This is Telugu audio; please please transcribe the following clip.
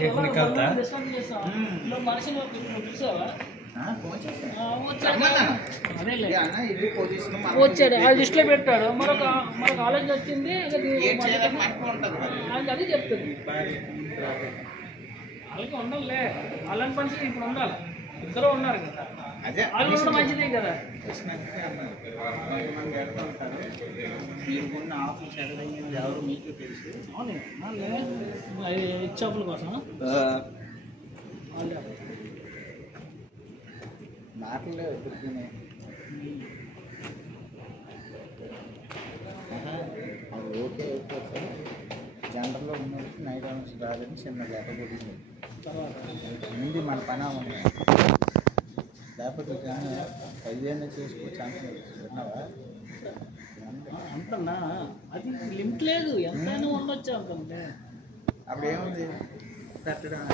టెక్నికల్ వచ్చాడు అది దృష్టిలో పెట్టాడు మరొక ఆలోచన వచ్చింది అది చెప్తుంది వాళ్ళకి ఉండాలే అలాంటి పని ఇప్పుడు ఉండాలి ఇద్దరు ఉన్నారు కదా వాళ్ళు కూడా మంచిదే కదా ఎవరు మీకు తెలుసు షాపుల కోసం మాటలే అది ఓకే అయిపోతే జనరల్లో ఉన్నప్పుడు నైట్ అవర్స్ రాదని చిన్న గట్ట కొట్టింది ముందు మన పని ఉంది లేకపోతే కానీ 15 చేసుకోవచ్చు అంటున్నావా అంతన్నా అది లిమిట్ లేదు ఎంతైనా ఉండొచ్చు అంతంటే అప్పుడు ఏముంది పెట్టడం